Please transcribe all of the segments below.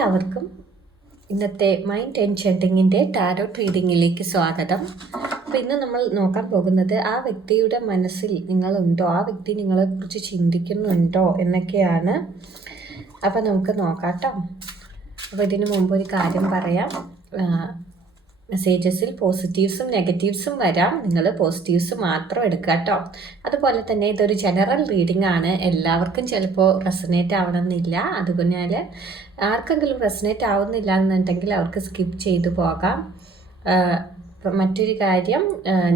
എല്ലാവർക്കും ഇന്നത്തെ mind എൻചാന്റിങ്ങിൻ്റെ tarot റീഡിങ്ങിലേക്ക് സ്വാഗതം. അപ്പോൾ ഇന്ന് നമ്മൾ നോക്കാൻ പോകുന്നത് ആ വ്യക്തിയുടെ മനസ്സിൽ നിങ്ങളുണ്ടോ, ആ വ്യക്തി നിങ്ങളെക്കുറിച്ച് ചിന്തിക്കുന്നുണ്ടോ എന്നൊക്കെയാണ്. അപ്പോൾ നമുക്ക് നോക്കാം കേട്ടോ. അപ്പോൾ ഇതിനു മുമ്പ് ഒരു കാര്യം പറയാം. മെസ്സേജസിൽ പോസിറ്റീവ്സും നെഗറ്റീവ്സും വരാം. നിങ്ങൾ പോസിറ്റീവ്സ് മാത്രം എടുക്കുക കേട്ടോ. അതുപോലെ തന്നെ ഇതൊരു ജനറൽ റീഡിംഗ് ആണ്. എല്ലാവർക്കും ചിലപ്പോൾ റെസനേറ്റ് ആവണമെന്നില്ല. അതുകൊണ്ടാൽ ആർക്കെങ്കിലും റെസനേറ്റ് ആവുന്നില്ല എന്നുണ്ടെങ്കിൽ അവർക്ക് സ്കിപ്പ് ചെയ്തു പോകാം. മറ്റൊരു കാര്യം,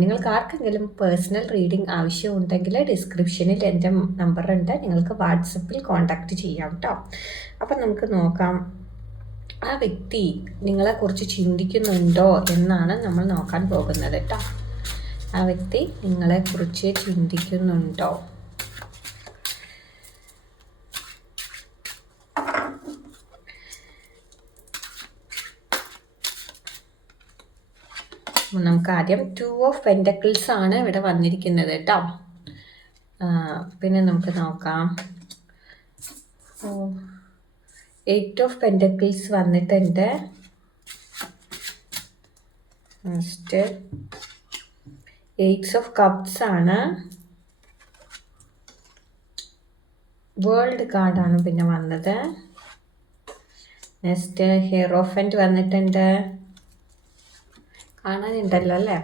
നിങ്ങൾക്ക് ആർക്കെങ്കിലും പേഴ്സണൽ റീഡിംഗ് ആവശ്യമുണ്ടെങ്കിൽ ഡിസ്ക്രിപ്ഷനിൽ എൻ്റെ നമ്പറുണ്ട്, നിങ്ങൾക്ക് വാട്സപ്പിൽ കോൺടാക്റ്റ് ചെയ്യാം കേട്ടോ. അപ്പം നമുക്ക് നോക്കാം, ആ വ്യക്തി നിങ്ങളെക്കുറിച്ച് ചിന്തിക്കുന്നുണ്ടോ എന്നാണ് നമ്മൾ നോക്കാൻ പോകുന്നത് കേട്ടോ. ആ വ്യക്തി നിങ്ങളെക്കുറിച്ച് ചിന്തിക്കുന്നുണ്ടോ? നമുക്ക് ആദ്യം 2 ഓഫ് പെൻറ്റക്കിൾസ് ആണ് ഇവിടെ വന്നിരിക്കുന്നത് കേട്ടോ. പിന്നെ നമുക്ക് നോക്കാം, 8 ഓഫ് പെൻറ്റക്കിൾസ് വന്നിട്ടുണ്ട്. നെക്സ്റ്റ് 8 ഓഫ് കപ്സ് ആണ്. വേൾഡ് കാർഡാണ് പിന്നെ വന്നത്. നെക്സ്റ്റ് ഹെയറോഫൻറ്റ് വന്നിട്ടുണ്ട്. കാണാനുണ്ടല്ലോ അല്ലേ?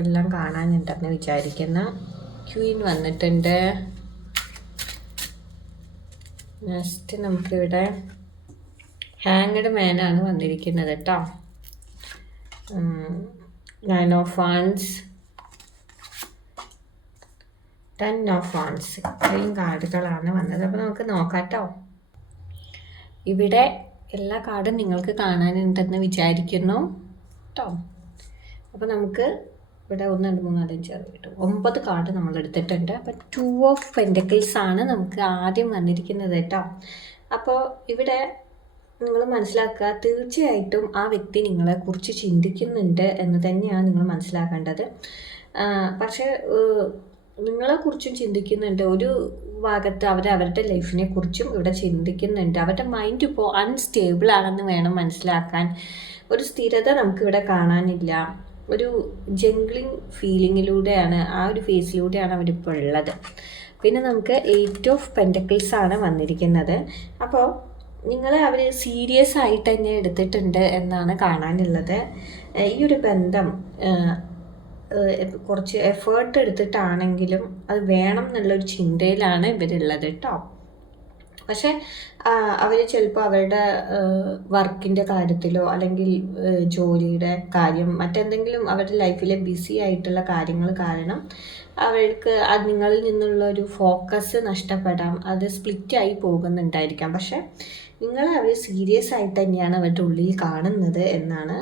എല്ലാം കാണാനുണ്ടെന്ന് വിചാരിക്കുന്ന. ക്വീൻ വന്നിട്ടുണ്ട്. നെക്സ്റ്റ് നമുക്കിവിടെ ഹാങ്ഡ് മാനാണ് വന്നിരിക്കുന്നത് കേട്ടോ. 9 ഓഫ് വാൻഡ്സ്, 10 ഓഫ് വാൻഡ്സ്, ഇത്രയും കാർഡുകളാണ് വന്നത്. അപ്പോൾ നമുക്ക് നോക്കാം കേട്ടോ. ഇവിടെ എല്ലാ കാർഡും നിങ്ങൾക്ക് കാണാനുണ്ടെന്ന് വിചാരിക്കുന്നു കേട്ടോ. അപ്പോൾ നമുക്ക് ഇവിടെ 1 2 3 4 5 6 7 9 കാർഡ് നമ്മൾ എടുത്തിട്ടുണ്ട്. അപ്പോൾ 2 ഓഫ് പെൻറ്റക്കിൾസ് ആണ് നമുക്ക് ആദ്യം വന്നിരിക്കുന്നത് കേട്ടോ. അപ്പോൾ ഇവിടെ നിങ്ങൾ മനസ്സിലാക്കുക, തീർച്ചയായിട്ടും ആ വ്യക്തി നിങ്ങളെക്കുറിച്ച് ചിന്തിക്കുന്നുണ്ട് എന്ന് തന്നെയാണ് നിങ്ങൾ മനസ്സിലാക്കേണ്ടത്. പക്ഷേ നിങ്ങളെക്കുറിച്ചും ചിന്തിക്കുന്നുണ്ട്. ഒരു ഭാഗത്ത് അവരുടെ ലൈഫിനെ കുറിച്ചും ഇവിടെ ചിന്തിക്കുന്നുണ്ട്. അവരുടെ മൈൻഡ് ഇപ്പോൾ അൺസ്റ്റേബിൾ ആണെന്ന് വേണം മനസ്സിലാക്കാൻ. ഒരു സ്ഥിരത നമുക്കിവിടെ കാണാനില്ല. ഒരു ജംഗ്ലിങ് ഫീലിങ്ങിലൂടെയാണ്, ആ ഒരു ഫേസിലൂടെയാണ് അവരിപ്പോൾ ഉള്ളത്. പിന്നെ നമുക്ക് 8 ഓഫ് പെൻറ്റക്കിൾസ് ആണ് വന്നിരിക്കുന്നത്. അപ്പോൾ നിങ്ങളെ അവർ സീരിയസ് ആയിട്ട് തന്നെ എടുത്തിട്ടുണ്ട് എന്നാണ് കാണാനുള്ളത്. ഈ ഒരു ബന്ധം കുറച്ച് എഫേർട്ട് എടുത്തിട്ടാണെങ്കിലും അത് വേണം എന്നുള്ളൊരു ചിന്തയിലാണ് ഇവരുള്ളത് കേട്ടോ. പക്ഷെ അവർ ചിലപ്പോൾ അവരുടെ വർക്കിൻ്റെ കാര്യത്തിലോ അല്ലെങ്കിൽ ജോലിയുടെ കാര്യം, മറ്റെന്തെങ്കിലും അവരുടെ ലൈഫിലെ ബിസി ആയിട്ടുള്ള കാര്യങ്ങൾ കാരണം അവർക്ക് അത് നിങ്ങളിൽ നിന്നുള്ള ഒരു ഫോക്കസ് നഷ്ടപ്പെടാം, അത് സ്പ്ലിറ്റായി പോകുന്നുണ്ടായിരിക്കാം. പക്ഷെ നിങ്ങളെ അവർ സീരിയസ് ആയിട്ട് തന്നെയാണ് അവരുടെ ഉള്ളിൽ കാണുന്നത് എന്നാണ്.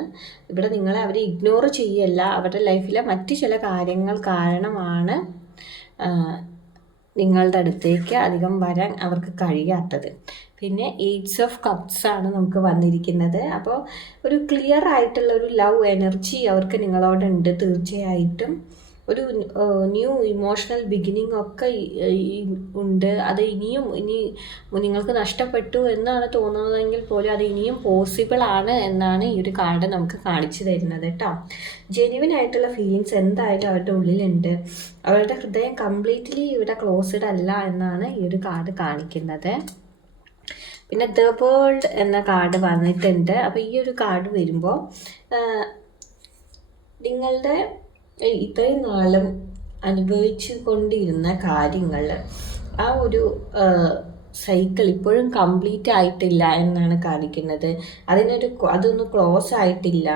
ഇവിടെ നിങ്ങളെ അവർ ഇഗ്നോർ ചെയ്യല്ല, അവരുടെ ലൈഫിലെ മറ്റ് ചില കാര്യങ്ങൾ കാരണമാണ് നിങ്ങളുടെ അടുത്തേക്ക് അധികം വരാൻ അവർക്ക് കഴിയാത്തത്. പിന്നെ 8 ഓഫ് കപ്സ് ആണ് നമുക്ക് വന്നിരിക്കുന്നത്. അപ്പോൾ ഒരു ക്ലിയർ ആയിട്ടുള്ള ഒരു ലവ് എനർജി അവർക്ക് നിങ്ങളോടുണ്ട്. തീർച്ചയായിട്ടും ഒരു ന്യൂ ഇമോഷണൽ ബിഗിനിങ് ഒക്കെ ഉണ്ട്. അത് ഇനി നിങ്ങൾക്ക് നഷ്ടപ്പെട്ടു എന്നാണ് തോന്നുന്നതെങ്കിൽ പോലും അത് ഇനിയും പോസിബിൾ ആണ് എന്നാണ് ഈ ഒരു കാർഡ് നമുക്ക് കാണിച്ചു തരുന്നത് കേട്ടോ. ജെന്യുവൻ ആയിട്ടുള്ള ഫീലിങ്സ് എന്തായാലും അവരുടെ ഉള്ളിലുണ്ട്. അവരുടെ ഹൃദയം കംപ്ലീറ്റ്ലി ഇവിടെ ക്ലോസ്ഡ് അല്ല എന്നാണ് ഈ ഒരു കാർഡ് കാണിക്കുന്നത്. പിന്നെ ദ വേൾഡ് എന്ന കാർഡ് വന്നിട്ടുണ്ട്. അപ്പോൾ ഈ ഒരു കാർഡ് വരുമ്പോൾ നിങ്ങളുടെ ഇത്രയും നാളും അനുഭവിച്ചു കൊണ്ടിരുന്ന കാര്യങ്ങൾ, ആ ഒരു സൈക്കിൾ ഇപ്പോഴും കംപ്ലീറ്റ് ആയിട്ടില്ല എന്നാണ് കാണിക്കുന്നത്. അതൊന്നും ക്ലോസ് ആയിട്ടില്ല.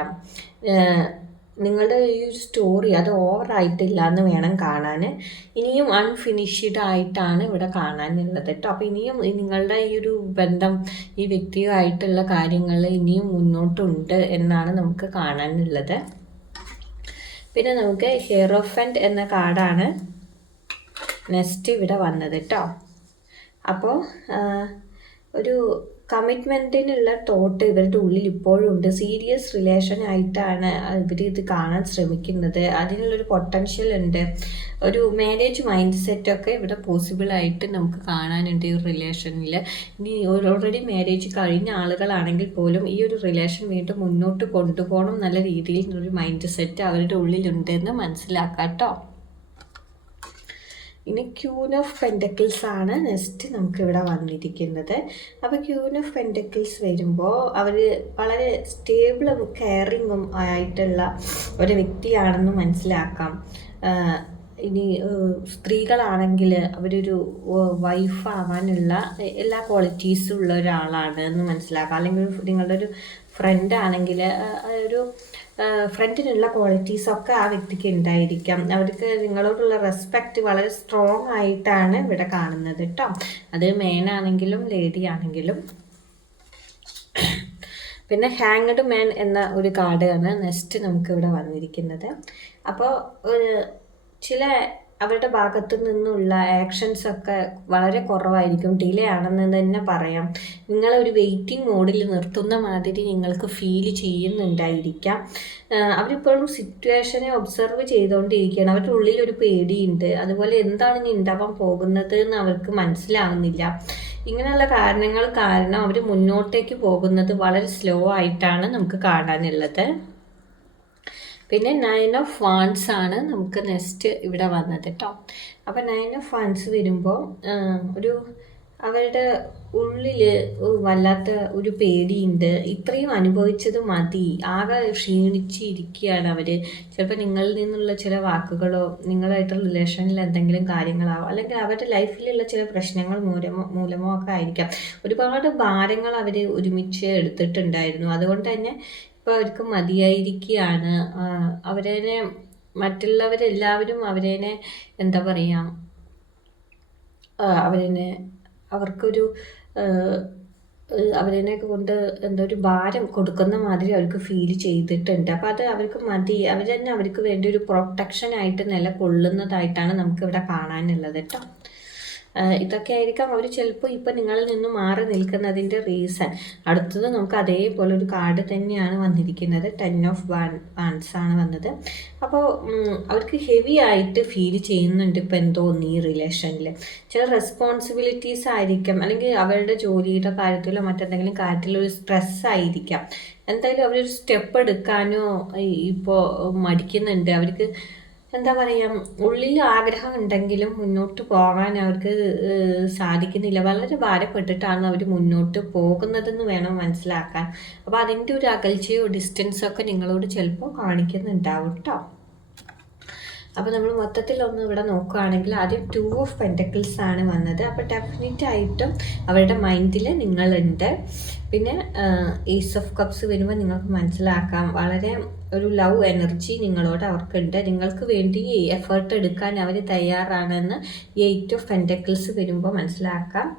നിങ്ങളുടെ ഈ ഒരു സ്റ്റോറി അത് ഓവറായിട്ടില്ല എന്ന് വേണം കാണാൻ. ഇനിയും അൺഫിനിഷ്ഡ് ആയിട്ടാണ് ഇവിടെ കാണാനുള്ളത് കേട്ടോ. അപ്പോൾ ഇനിയും നിങ്ങളുടെ ഈ ഒരു ബന്ധം, ഈ വ്യക്തിയുമായിട്ടുള്ള കാര്യങ്ങൾ ഇനിയും മുന്നോട്ടുണ്ട് എന്നാണ് നമുക്ക് കാണാനുള്ളത്. പിന്നെ നമുക്ക് ഹെയറോഫൻറ്റ് എന്ന കാർഡാണ് നെക്സ്റ്റ് ഇവിടെ വന്നത് കേട്ടോ. അപ്പോൾ ഒരു കമ്മിറ്റ്മെൻറ്റിനുള്ള തോട്ട് ഇവരുടെ ഉള്ളിൽ ഇപ്പോഴും ഉണ്ട്. സീരിയസ് റിലേഷൻ ആയിട്ടാണ് ഇവർ ഇത് കാണാൻ ശ്രമിക്കുന്നത്. അതിനുള്ളൊരു പൊട്ടൻഷ്യൽ ഉണ്ട്. ഒരു മാരേജ് മൈൻഡ് സെറ്റൊക്കെ ഇവിടെ പോസിബിളായിട്ട് നമുക്ക് കാണാനുണ്ട് ഈ ഒരു റിലേഷനിൽ. ഇനി ഓൾറെഡി മാരേജ് കഴിഞ്ഞ ആളുകളാണെങ്കിൽ പോലും ഈ ഒരു റിലേഷൻ വീണ്ടും മുന്നോട്ട് കൊണ്ടുപോകണം നല്ല രീതിയിൽ ഒരു മൈൻഡ് സെറ്റ് അവരുടെ ഉള്ളിലുണ്ടെന്ന് മനസ്സിലാക്കാം കേട്ടോ. ഇനി ക്യൂൻ ഓഫ് പെൻറ്റക്കിൾസ് ആണ് നെക്സ്റ്റ് നമുക്കിവിടെ വന്നിരിക്കുന്നത്. അപ്പോൾ ക്യൂൻ ഓഫ് പെൻറ്റക്കിൾസ് വരുമ്പോൾ അവർ വളരെ സ്റ്റേബിളും കെയറിങ്ങും ആയിട്ടുള്ള ഒരു വ്യക്തിയാണെന്ന് മനസ്സിലാക്കാം. ഇനി സ്ത്രീകളാണെങ്കിൽ അവരൊരു വൈഫ് ആവാനുള്ള എല്ലാ ക്വാളിറ്റീസും ഉള്ള ഒരാളാണ് എന്ന് മനസ്സിലാക്കാം. അല്ലെങ്കിൽ നിങ്ങളുടെ ഒരു ഫ്രണ്ട് ആണെങ്കിൽ ഒരു ഫ്രണ്ടിനുള്ള ക്വാളിറ്റീസൊക്കെ ആ വ്യക്തിക്ക് ഉണ്ടായിരിക്കാം. അവർക്ക് നിങ്ങളോടുള്ള റെസ്പെക്റ്റ് വളരെ സ്ട്രോങ് ആയിട്ടാണ് ഇവിടെ കാണുന്നത് കേട്ടോ. അത് മെയിൻ ആണെങ്കിലും ലേഡി ആണെങ്കിലും. പിന്നെ ഹാങ്ഡ് മാൻ എന്ന ഒരു കാർഡാണ് നെക്സ്റ്റ് നമുക്കിവിടെ വന്നിരിക്കുന്നത്. അപ്പോൾ ചില അവരുടെ ഭാഗത്തു നിന്നുള്ള ആക്ഷൻസ് ഒക്കെ വളരെ കുറവായിരിക്കും, ഡിലേ ആണെന്ന് തന്നെ പറയാം. നിങ്ങളൊരു വെയിറ്റിംഗ് മോഡിൽ നിർത്തുന്ന മാതിരി നിങ്ങൾക്ക് ഫീൽ ചെയ്യുന്നുണ്ടായിരിക്കാം. അവരിപ്പോഴും സിറ്റുവേഷനെ ഒബ്സർവ് ചെയ്തുകൊണ്ടിരിക്കുകയാണ്. അവരുടെ ഉള്ളിൽ ഒരു പേടിയുണ്ട്. അതുപോലെ എന്താണ് ഇനി ഉണ്ടാവാൻ പോകുന്നത് എന്ന് അവർക്ക് മനസ്സിലാവുന്നില്ല. ഇങ്ങനെയുള്ള കാരണങ്ങൾ കാരണം അവർ മുന്നോട്ടേക്ക് പോകുന്നത് വളരെ സ്ലോ ആയിട്ടാണ് നമുക്ക് കാണാനുള്ളത്. പിന്നെ 9 ഓഫ് വാൻഡ്സ് ആണ് നമുക്ക് നെക്സ്റ്റ് ഇവിടെ വന്നത് കേട്ടോ. അപ്പോൾ 9 ഓഫ് വാൻഡ്സ് വരുമ്പോൾ ഒരു അവരുടെ ഉള്ളിൽ വല്ലാത്ത ഒരു പേടിയുണ്ട്. ഇത്രയും അനുഭവിച്ചത് മതി, ആകെ ക്ഷീണിച്ചിരിക്കുകയാണ് അവർ. ചിലപ്പോൾ നിങ്ങളിൽ നിന്നുള്ള ചില വാക്കുകളോ നിങ്ങളായിട്ടുള്ള റിലേഷനിൽ എന്തെങ്കിലും കാര്യങ്ങളാവും, അല്ലെങ്കിൽ അവരുടെ ലൈഫിലുള്ള ചില പ്രശ്നങ്ങൾ മൂലമോ ഒക്കെ ആയിരിക്കാം. ഒരുപാട് ഭാരങ്ങൾ അവർ ഒരുമിച്ച് എടുത്തിട്ടുണ്ടായിരുന്നു. അതുകൊണ്ട് തന്നെ ഇപ്പോൾ അവർക്ക് മതിയായിരിക്കുകയാണ്. അവരെ മറ്റുള്ളവരെല്ലാവരും അവരെ എന്താ പറയുക, അവരെ അവർക്കൊരു അവരെ കൊണ്ട് എന്തോ ഒരു ഭാരം കൊടുക്കുന്ന മാതിരി അവർക്ക് ഫീൽ ചെയ്തിട്ടുണ്ട്. അപ്പോൾ അത് അവർക്ക് മതി, അവർ തന്നെ അവർക്ക് വേണ്ടി ഒരു പ്രൊട്ടക്ഷനായിട്ട് നിലകൊള്ളുന്നതായിട്ടാണ് നമുക്കിവിടെ കാണാനുള്ളത് കേട്ടോ. ഇതൊക്കെ ആയിരിക്കാം അവർ ചിലപ്പോൾ ഇപ്പോൾ നിങ്ങളിൽ നിന്ന് മാറി നിൽക്കുന്നതിൻ്റെ റീസൺ. അടുത്തത് നമുക്ക് അതേപോലെ ഒരു കാർഡ് തന്നെയാണ് വന്നിരിക്കുന്നത്. 10 ഓഫ് വാൻഡ്സ് ആണ് വന്നത്. അപ്പോൾ അവർക്ക് ഹെവി ആയിട്ട് ഫീൽ ചെയ്യുന്നുണ്ട് ഇപ്പോൾ എന്തോ ഈ റിലേഷനിൽ. ചില റെസ്പോൺസിബിലിറ്റീസ് ആയിരിക്കാം, അല്ലെങ്കിൽ അവരുടെ ജോലിയുടെ കാര്യത്തിലോ മറ്റെന്തെങ്കിലും കാര്യത്തിലോ ഒരു സ്ട്രെസ് ആയിരിക്കാം. എന്തായാലും അവരൊരു സ്റ്റെപ്പ് എടുക്കാനോ ഇപ്പോൾ മടിക്കുന്നുണ്ട്. അവർക്ക് എന്താ പറയുക, ഉള്ളിൽ ആഗ്രഹം ഉണ്ടെങ്കിലും മുന്നോട്ട് പോകാൻ അവർക്ക് സാധിക്കുന്നില്ല. വളരെ ഭാരപ്പെട്ടിട്ടാണ് അവർ മുന്നോട്ട് പോകുന്നതെന്ന് വേണം മനസ്സിലാക്കാൻ. അപ്പോൾ അതിൻ്റെ ഒരു അകൽച്ചയോ ഡിസ്റ്റൻസോ ഒക്കെ നിങ്ങളോട് ചിലപ്പോൾ കാണിക്കുന്നുണ്ടാവും കേട്ടോ. അപ്പോൾ നമ്മൾ മൊത്തത്തിലൊന്ന് ഇവിടെ നോക്കുകയാണെങ്കിൽ ആദ്യം 2 ഓഫ് പെൻറ്റക്കിൾസ് ആണ് വന്നത്. അപ്പോൾ ഡെഫിനറ്റ് ആയിട്ടും അവരുടെ മൈൻഡിൽ നിങ്ങളുണ്ട്. പിന്നെ ഏസ് ഓഫ് കപ്സ് വരുമ്പോൾ നിങ്ങൾക്ക് മനസ്സിലാക്കാം വളരെ ഒരു ലവ് എനർജി നിങ്ങളോട് അവർക്കുണ്ട്. നിങ്ങൾക്ക് വേണ്ടി എഫേർട്ട് എടുക്കാൻ അവർ തയ്യാറാണെന്ന് 8 ഓഫ് പെൻറ്റക്കിൾസ് വരുമ്പോൾ മനസ്സിലാക്കാം.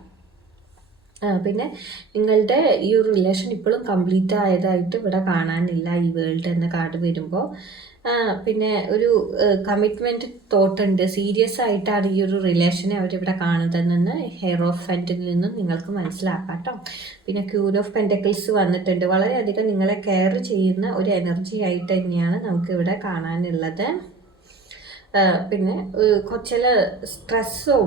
പിന്നെ നിങ്ങളുടെ ഈ ഒരു റിലേഷൻ ഇപ്പോഴും കംപ്ലീറ്റ് ആയതായിട്ട് ഇവിടെ കാണാനില്ല ഈ വേൾഡ് എന്ന കാർഡ് വരുമ്പോൾ. പിന്നെ ഒരു കമ്മിറ്റ്മെൻറ്റ് തോട്ടുണ്ട്, സീരിയസ് ആയിട്ടാണ് ഈ ഒരു റിലേഷനെ അവരിവിടെ കാണുന്നതെന്ന് ഹെയറോഫൻറ്റിൽ നിന്നും നിങ്ങൾക്ക് മനസ്സിലാക്കാം കേട്ടോ. പിന്നെ ക്യൂൻ ഓഫ് പെൻറ്റക്കിൾസ് വന്നിട്ടുണ്ട്. വളരെയധികം നിങ്ങളെ കെയർ ചെയ്യുന്ന ഒരു എനർജി ആയിട്ട് തന്നെയാണ് നമുക്കിവിടെ കാണാനുള്ളത്. പിന്നെ ചില സ്ട്രെസ്സും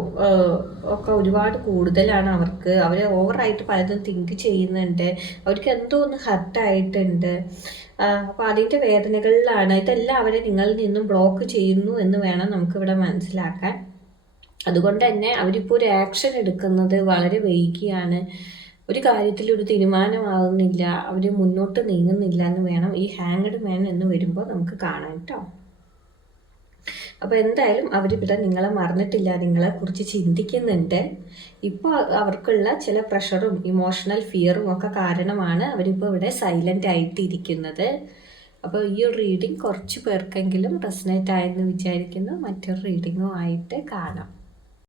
ഒക്കെ ഒരുപാട് കൂടുതലാണ് അവർക്ക്. അവർ ഓവറായിട്ട് പലതും തിങ്ക് ചെയ്യുന്നുണ്ട്. അവർക്ക് എന്തോ ഒന്ന് ഹർട്ടായിട്ടുണ്ട്. അപ്പോൾ അതിൻ്റെ വേദനകളിലാണ്. ഇതെല്ലാം അവരെ നിങ്ങളിൽ നിന്നും ബ്ലോക്ക് ചെയ്യുന്നു എന്ന് വേണം നമുക്കിവിടെ മനസ്സിലാക്കാൻ. അതുകൊണ്ട് തന്നെ അവരിപ്പോൾ ഒരു ആക്ഷൻ എടുക്കുന്നത് വളരെ വൈകിയാണ്. ഒരു കാര്യത്തിൽ ഒരു തീരുമാനമാകുന്നില്ല, അവർ മുന്നോട്ട് നീങ്ങുന്നില്ല എന്ന് വേണം ഈ ഹാങ്ഡ് മാൻ എന്ന് വരുമ്പോൾ നമുക്ക് കാണാൻ കേട്ടോ. അപ്പോൾ എന്തായാലും അവരിവിടെ നിങ്ങളെ മറന്നിട്ടില്ല, നിങ്ങളെക്കുറിച്ച് ചിന്തിക്കുന്നുണ്ട്. ഇപ്പോൾ അവർക്കുള്ള ചില പ്രഷറും ഇമോഷണൽ ഫിയറും ഒക്കെ കാരണമാണ് അവരിപ്പോൾ ഇവിടെ സൈലൻ്റ് ആയിട്ട് ഇരിക്കുന്നത്. അപ്പോൾ ഈ ഒരു റീഡിങ് കുറച്ച് പേർക്കെങ്കിലും റെസനേറ്റ് ആയെന്ന് വിചാരിക്കുന്നു. മറ്റൊരു റീഡിങ്ങും ആയിട്ട് കാണാം.